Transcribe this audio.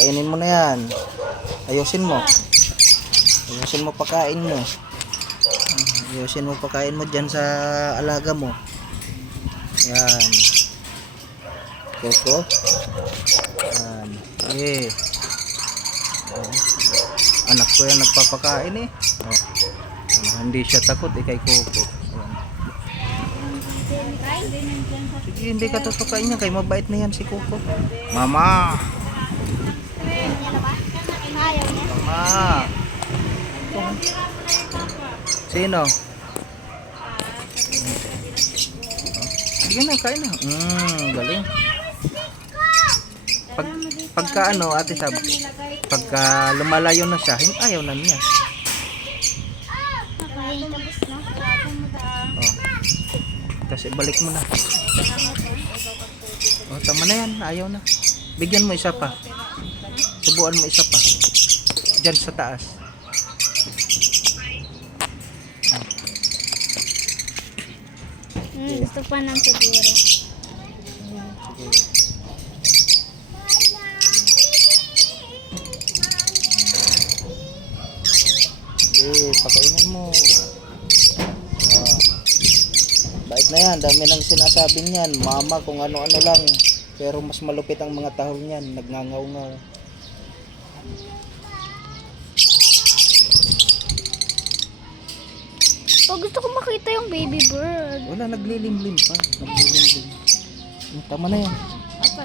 Kainin mo na yan. Ayusin mo. Ayusin mo pakain mo. Ayusin mo pakain mo dyan sa alaga mo. Yan. Coco. Yan. Eh. Anak ko yan nagpapakain eh. Oh. Hindi siya takot eh kay Coco. Sige, hindi ka tutukain niya kay mabait na yan si Coco. Mama! Mama! Sino? Sige na, kain na. Mm, galing. Pag, pagka ano, ate sab, pagka lumalayo na siya, ayaw na niya. Oh. Kasi balik mo na. Oh, tama na yan, ayaw na. Bigyan mo isa pa. Subuan mo isa pa. Diyan sa taas. Hmm, gusto pa ng siguro. Sige, pakainin mo. Ah. Bait na yan, dami nang sinasabi niyan. Mama kung ano-ano lang. Pero mas malupit ang mga tahol niyan, nagngangaw-ngaw. Oh, gusto ko makita yung baby bird. Wala, naglilimlim pa. Naglilimlim. Tama na yan. Apa?